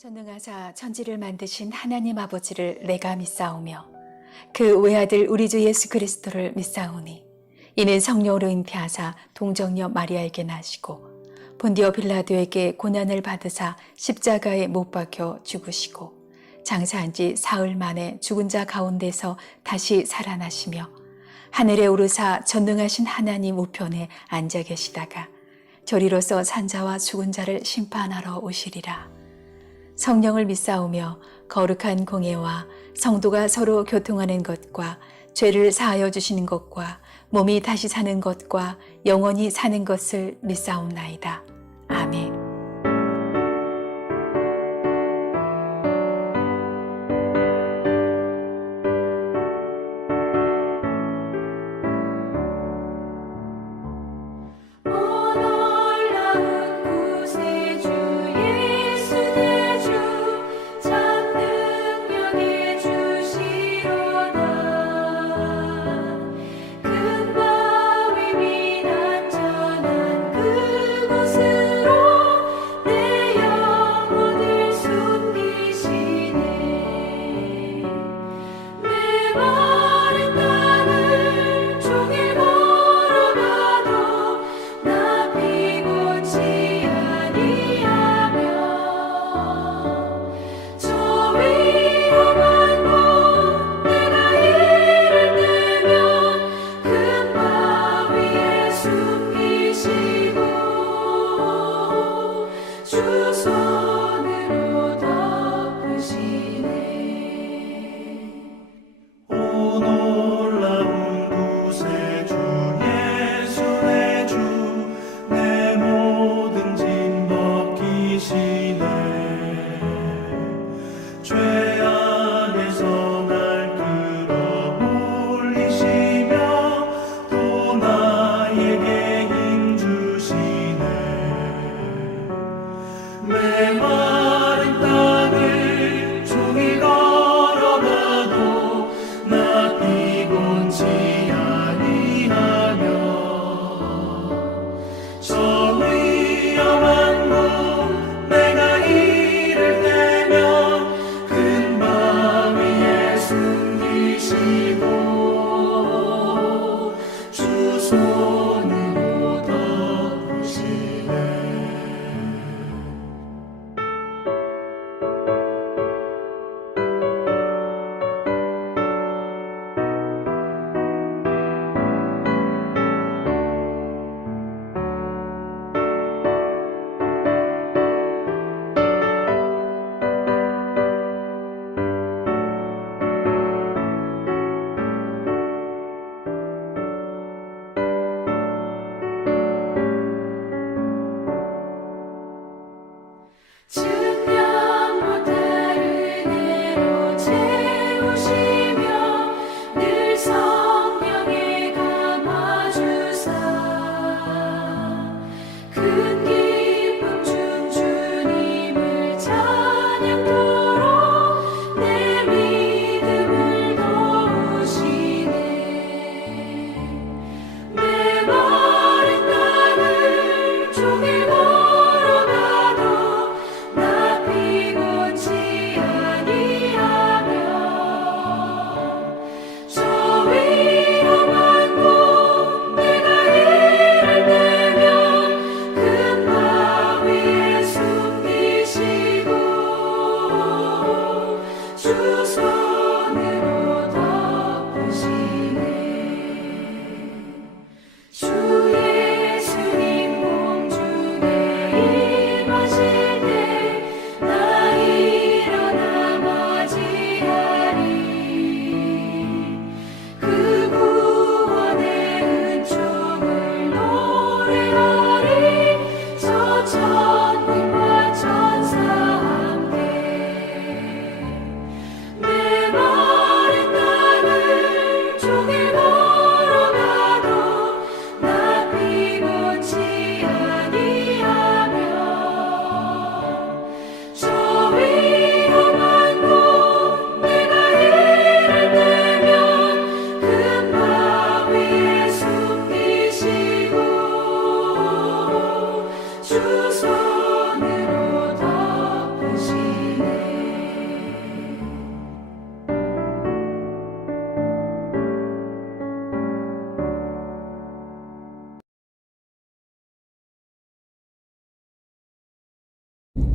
전능하사 천지를 만드신 하나님 아버지를 내가 믿사오며 그 외아들 우리 주 예수 그리스도를 믿사오니 이는 성령으로 잉태하사 동정녀 마리아에게 나시고 본디오 빌라도에게 고난을 받으사 십자가에 못 박혀 죽으시고 장사한 지 사흘 만에 죽은 자 가운데서 다시 살아나시며 하늘에 오르사 전능하신 하나님 우편에 앉아 계시다가 저리로서 산자와 죽은 자를 심판하러 오시리라. 성령을 믿사오며 거룩한 공예와 성도가 서로 교통하는 것과 죄를 사하여 주시는 것과 몸이 다시 사는 것과 영원히 사는 것을 믿사옵나이다. 아멘.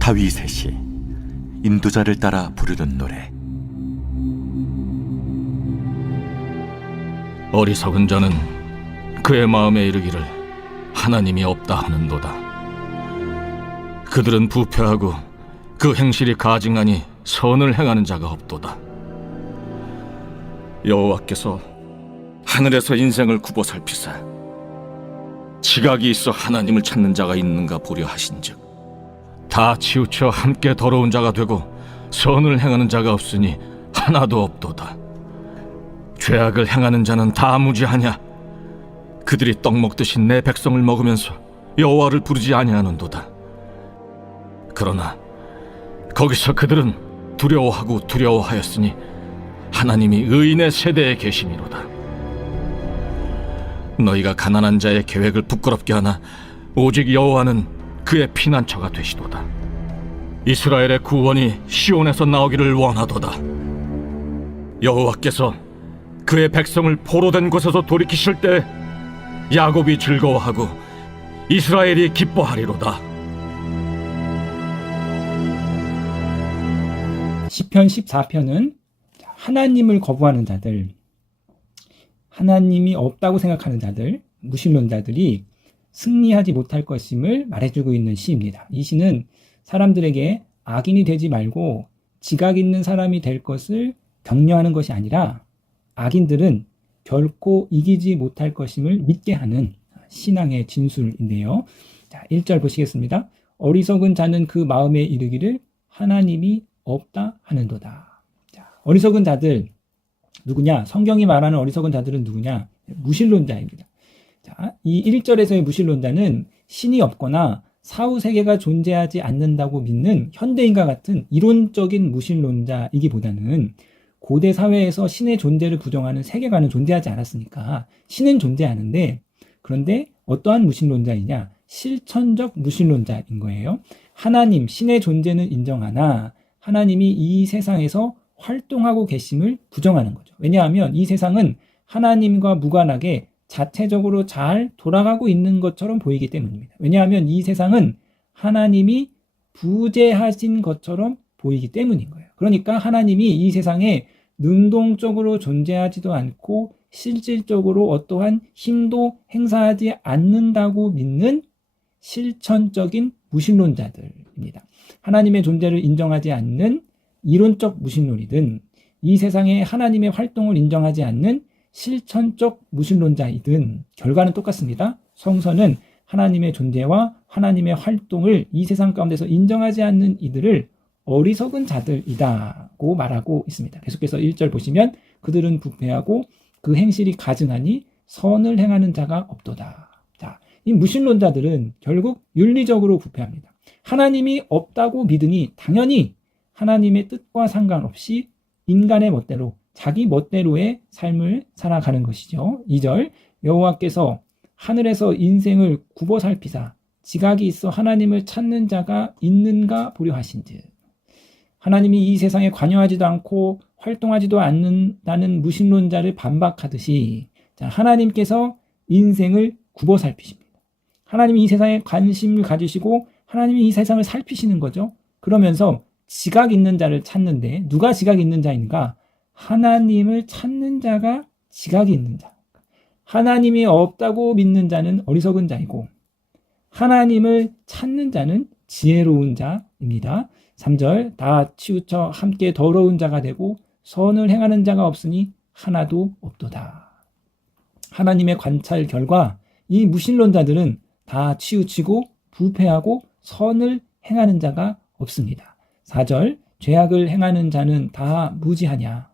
다윗의 인도자를 따라 부르는 노래. 어리석은 자는 그의 마음에 이르기를 하나님이 없다 하는도다. 그들은 부패하고 그 행실이 가증하니 선을 행하는 자가 없도다. 여호와께서 하늘에서 인생을 굽어 살피사 지각이 있어 하나님을 찾는 자가 있는가 보려 하신즉 다 치우쳐 함께 더러운 자가 되고 선을 행하는 자가 없으니 하나도 없도다. 죄악을 행하는 자는 다 무지하냐? 그들이 떡 먹듯이 내 백성을 먹으면서 여호와를 부르지 아니하는도다. 그러나 거기서 그들은 두려워하고 두려워하였으니 하나님이 의인의 세대에 계심이로다. 너희가 가난한 자의 계획을 부끄럽게 하나 오직 여호와는 그의 피난처가 되시도다. 이스라엘의 구원이 시온에서 나오기를 원하도다. 여호와께서 그의 백성을 포로된 곳에서 돌이키실 때 야곱이 즐거워하고 이스라엘이 기뻐하리로다. 시편 14편은 하나님을 거부하는 자들, 하나님이 없다고 생각하는 자들, 무신론자들이 승리하지 못할 것임을 말해주고 있는 시입니다. 이 시는 사람들에게 악인이 되지 말고 지각 있는 사람이 될 것을 격려하는 것이 아니라 악인들은 결코 이기지 못할 것임을 믿게 하는 신앙의 진술인데요. 자, 1절 보시겠습니다. 어리석은 자는 그 마음에 이르기를 하나님이 없다 하는도다. 자, 어리석은 자들 누구냐? 성경이 말하는 어리석은 자들은 누구냐? 무신론자입니다. 자, 이 1절에서의 무신론자는 신이 없거나 사후세계가 존재하지 않는다고 믿는 현대인과 같은 이론적인 무신론자이기보다는 고대 사회에서 신의 존재를 부정하는 세계관은 존재하지 않았으니까 신은 존재하는데, 그런데 어떠한 무신론자이냐? 실천적 무신론자인 거예요. 하나님, 신의 존재는 인정하나 하나님이 이 세상에서 활동하고 계심을 부정하는 거죠. 왜냐하면 이 세상은 하나님과 무관하게 자체적으로 잘 돌아가고 있는 것처럼 보이기 때문입니다. 왜냐하면 이 세상은 하나님이 부재하신 것처럼 보이기 때문인 거예요. 그러니까 하나님이 이 세상에 능동적으로 존재하지도 않고 실질적으로 어떠한 힘도 행사하지 않는다고 믿는 실천적인 무신론자들입니다. 하나님의 존재를 인정하지 않는 이론적 무신론이든 이 세상에 하나님의 활동을 인정하지 않는 실천적 무신론자이든 결과는 똑같습니다. 성서는 하나님의 존재와 하나님의 활동을 이 세상 가운데서 인정하지 않는 이들을 어리석은 자들이다고 말하고 있습니다. 계속해서 1절 보시면 그들은 부패하고 그 행실이 가증하니 선을 행하는 자가 없도다. 자, 이 무신론자들은 결국 윤리적으로 부패합니다. 하나님이 없다고 믿으니 당연히 하나님의 뜻과 상관없이 인간의 멋대로 자기 멋대로의 삶을 살아가는 것이죠. 2절 여호와께서 하늘에서 인생을 굽어 살피사 지각이 있어 하나님을 찾는 자가 있는가 보려 하신즉. 하나님이 이 세상에 관여하지도 않고 활동하지도 않는다는 무신론자를 반박하듯이 하나님께서 인생을 굽어 살피십니다. 하나님이 이 세상에 관심을 가지시고 하나님이 이 세상을 살피시는 거죠. 그러면서 지각 있는 자를 찾는데 누가 지각 있는 자인가? 하나님을 찾는 자가 지각이 있는 자. 하나님이 없다고 믿는 자는 어리석은 자이고 하나님을 찾는 자는 지혜로운 자입니다. 3절 다 치우쳐 함께 더러운 자가 되고 선을 행하는 자가 없으니 하나도 없도다. 하나님의 관찰 결과 이 무신론자들은 다 치우치고 부패하고 선을 행하는 자가 없습니다. 4절 죄악을 행하는 자는 다 무지하냐?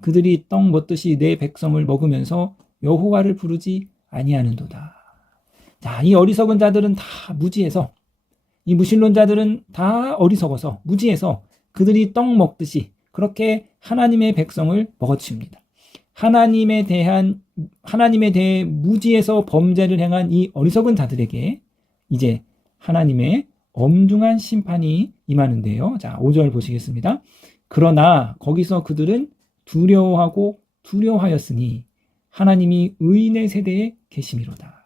그들이 떡 먹듯이 내 백성을 먹으면서 여호와를 부르지 아니하는도다. 자, 이 어리석은 자들은 다 무지해서, 이 무신론자들은 다 어리석어서 무지해서 그들이 떡 먹듯이 그렇게 하나님의 백성을 먹어치웁니다. 하나님에 대해 무지해서 범죄를 행한 이 어리석은 자들에게 이제 하나님의 엄중한 심판이 임하는데요. 자, 5절 보시겠습니다. 그러나 거기서 그들은 두려워하고 두려워하였으니 하나님이 의인의 세대에 계심이로다.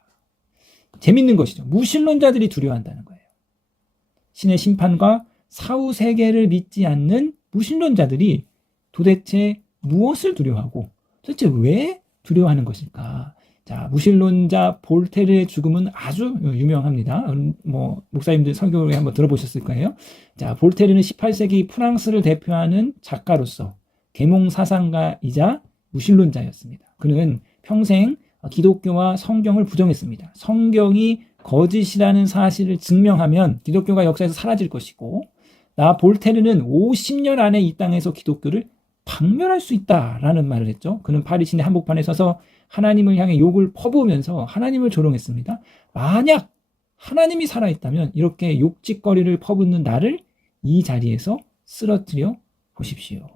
재밌는 것이죠. 무신론자들이 두려워한다는 거예요. 신의 심판과 사후 세계를 믿지 않는 무신론자들이 도대체 무엇을 두려워하고 도대체 왜 두려워하는 것일까? 자, 무신론자 볼테르의 죽음은 아주 유명합니다. 목사님들 설교를 한번 들어보셨을 거예요. 자, 볼테르는 18세기 프랑스를 대표하는 작가로서 계몽 사상가이자 무신론자였습니다. 그는 평생 기독교와 성경을 부정했습니다. 성경이 거짓이라는 사실을 증명하면 기독교가 역사에서 사라질 것이고, 나 볼테르는 50년 안에 이 땅에서 기독교를 박멸할 수 있다라는 말을 했죠. 그는 파리 시내 한복판에 서서 하나님을 향해 욕을 퍼부으면서 하나님을 조롱했습니다. 만약 하나님이 살아있다면 이렇게 욕짓거리를 퍼붓는 나를 이 자리에서 쓰러뜨려 보십시오.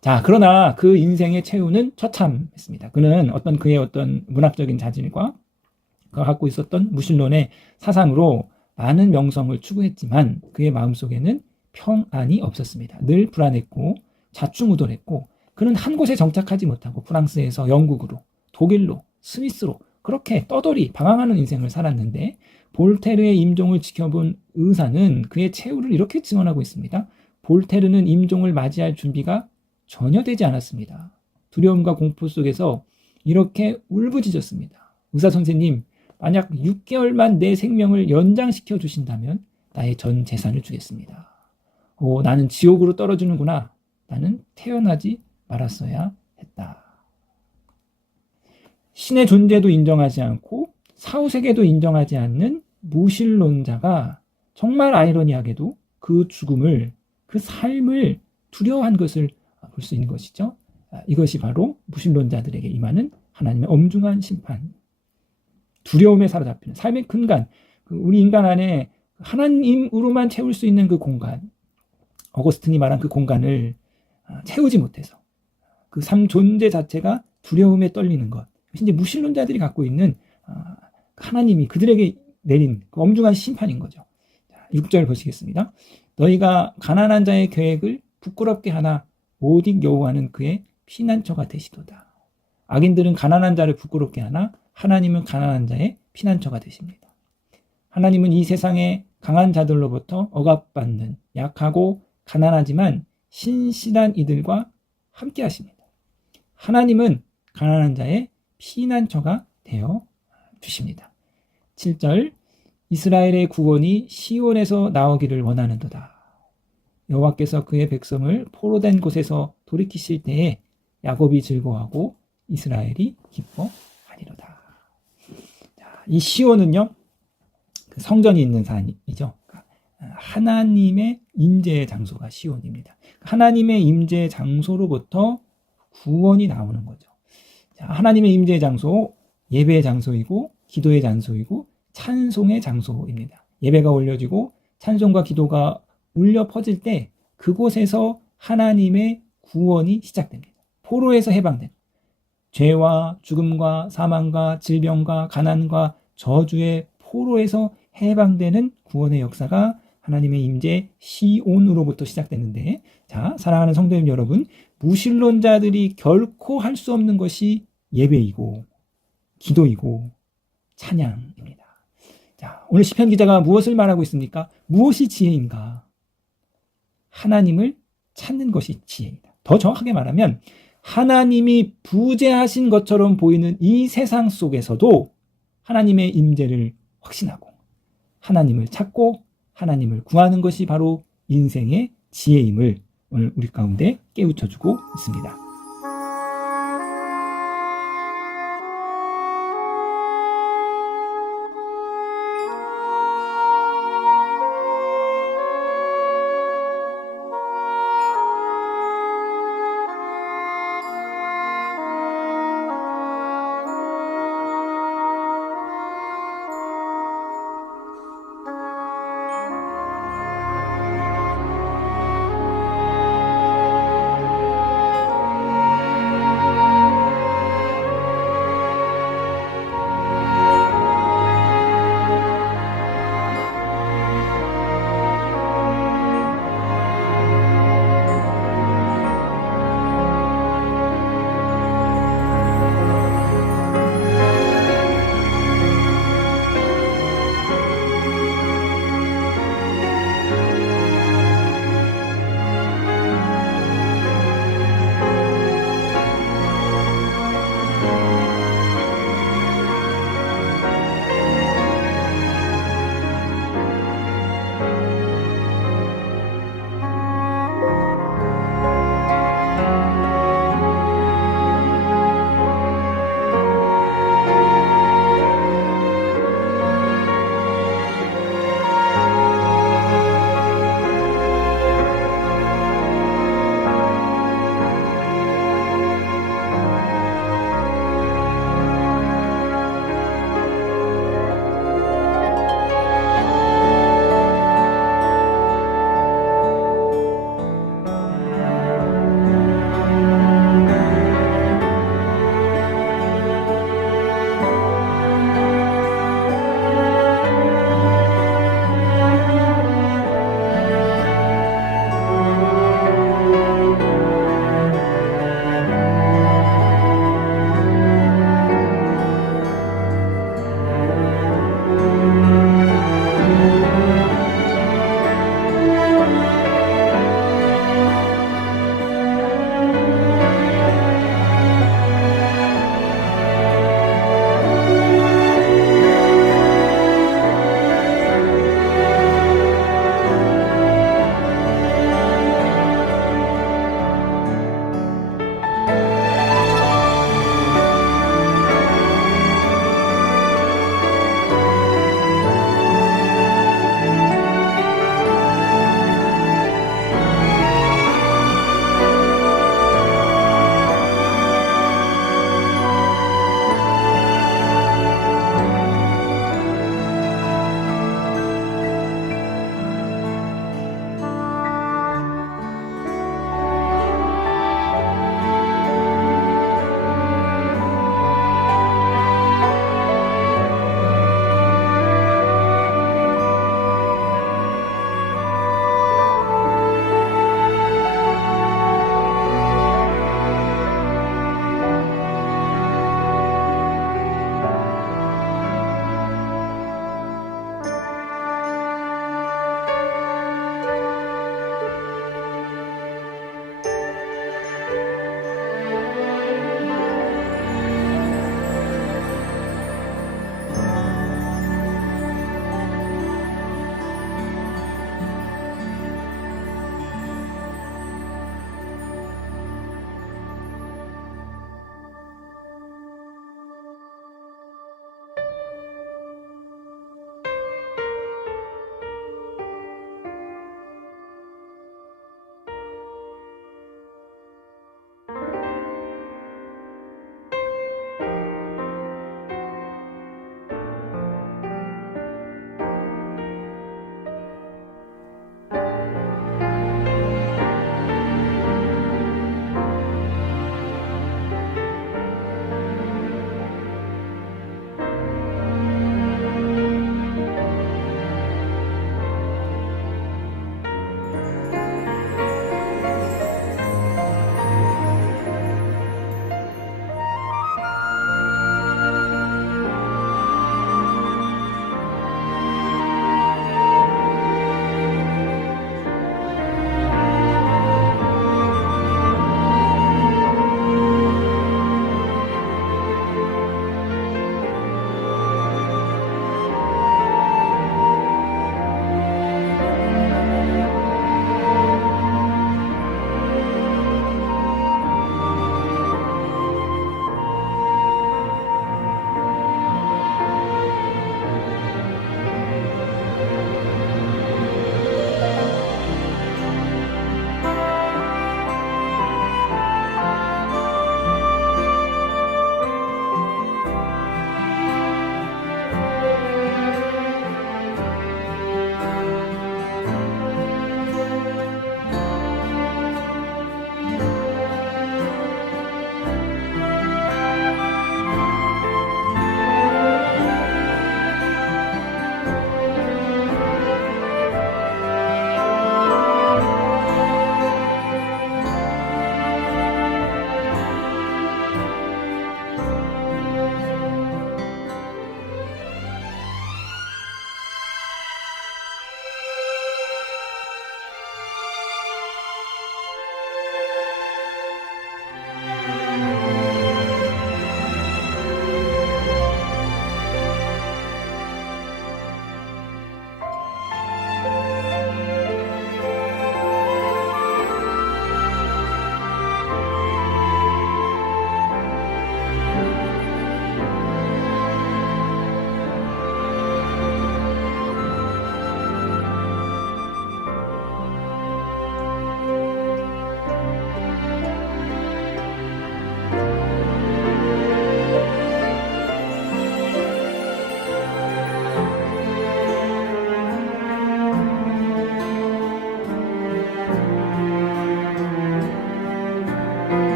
자, 그러나 그 인생의 최후는 처참했습니다. 그는 그의 어떤 문학적인 자질과 그가 갖고 있었던 무신론의 사상으로 많은 명성을 추구했지만 그의 마음속에는 평안이 없었습니다. 늘 불안했고 좌충우돌했고, 그는 한 곳에 정착하지 못하고 프랑스에서 영국으로, 독일로, 스위스로 그렇게 떠돌이 방황하는 인생을 살았는데, 볼테르의 임종을 지켜본 의사는 그의 최후를 이렇게 증언하고 있습니다. 볼테르는 임종을 맞이할 준비가 전혀 되지 않았습니다. 두려움과 공포 속에서 이렇게 울부짖었습니다. 의사 선생님, 만약 6개월만 내 생명을 연장시켜 주신다면 나의 전 재산을 주겠습니다. 나는 지옥으로 떨어지는구나. 나는 태어나지 말았어야 했다. 신의 존재도 인정하지 않고 사후세계도 인정하지 않는 무신론자가 정말 아이러니하게도 그 죽음을, 그 삶을 두려워한 것을 볼 수 있는 것이죠. 이것이 바로 무신론자들에게 임하는 하나님의 엄중한 심판, 두려움에 사로잡히는 삶의 근간, 우리 인간 안에 하나님으로만 채울 수 있는 그 공간, 어거스틴이 말한 그 공간을 채우지 못해서 그 삶 존재 자체가 두려움에 떨리는 것, 이것이 이제 무신론자들이 갖고 있는 하나님이 그들에게 내린 그 엄중한 심판인 거죠. 6절 보시겠습니다. 너희가 가난한 자의 계획을 부끄럽게 하나 오직 여호와는 그의 피난처가 되시도다. 악인들은 가난한 자를 부끄럽게 하나 하나님은 가난한 자의 피난처가 되십니다. 하나님은 이 세상의 강한 자들로부터 억압받는 약하고 가난하지만 신실한 이들과 함께 하십니다. 하나님은 가난한 자의 피난처가 되어 주십니다. 7절, 이스라엘의 구원이 시온에서 나오기를 원하는도다. 여호와께서 그의 백성을 포로된 곳에서 돌이키실 때에 야곱이 즐거워하고 이스라엘이 기뻐하리로다. 이 시온은요, 그 성전이 있는 산이죠. 하나님의 임재의 장소가 시온입니다. 하나님의 임재의 장소로부터 구원이 나오는 거죠. 하나님의 임재의 장소, 예배의 장소이고 기도의 장소이고 찬송의 장소입니다. 예배가 올려지고 찬송과 기도가 울려 퍼질 때 그곳에서 하나님의 구원이 시작됩니다. 포로에서 해방된, 죄와 죽음과 사망과 질병과 가난과 저주의 포로에서 해방되는 구원의 역사가 하나님의 임재 시온으로부터 시작되는데, 자, 사랑하는 성도님 여러분, 무신론자들이 결코 할 수 없는 것이 예배이고 기도이고 찬양입니다. 자, 오늘 시편 기자가 무엇을 말하고 있습니까? 무엇이 지혜인가? 하나님을 찾는 것이 지혜이다. 더 정확하게 말하면 하나님이 부재하신 것처럼 보이는 이 세상 속에서도 하나님의 임재를 확신하고 하나님을 찾고 하나님을 구하는 것이 바로 인생의 지혜임을 오늘 우리 가운데 깨우쳐주고 있습니다.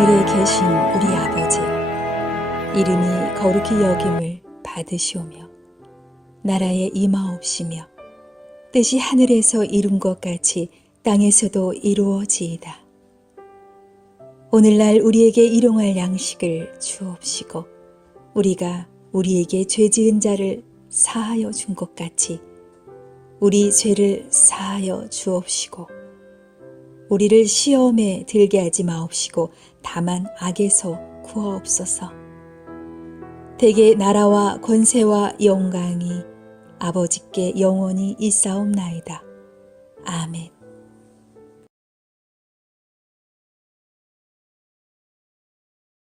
하늘에 계신 우리 아버지여, 이름이 거룩히 여김을 받으시오며 나라에 임하옵시며 뜻이 하늘에서 이룬 것 같이 땅에서도 이루어지이다. 오늘날 우리에게 일용할 양식을 주옵시고 우리가 우리에게 죄 지은 자를 사하여 준 것 같이 우리 죄를 사하여 주옵시고 우리를 시험에 들게 하지 마옵시고 다만 악에서 구하옵소서. 대개 나라와 권세와 영광이 아버지께 영원히 있사옵나이다. 아멘.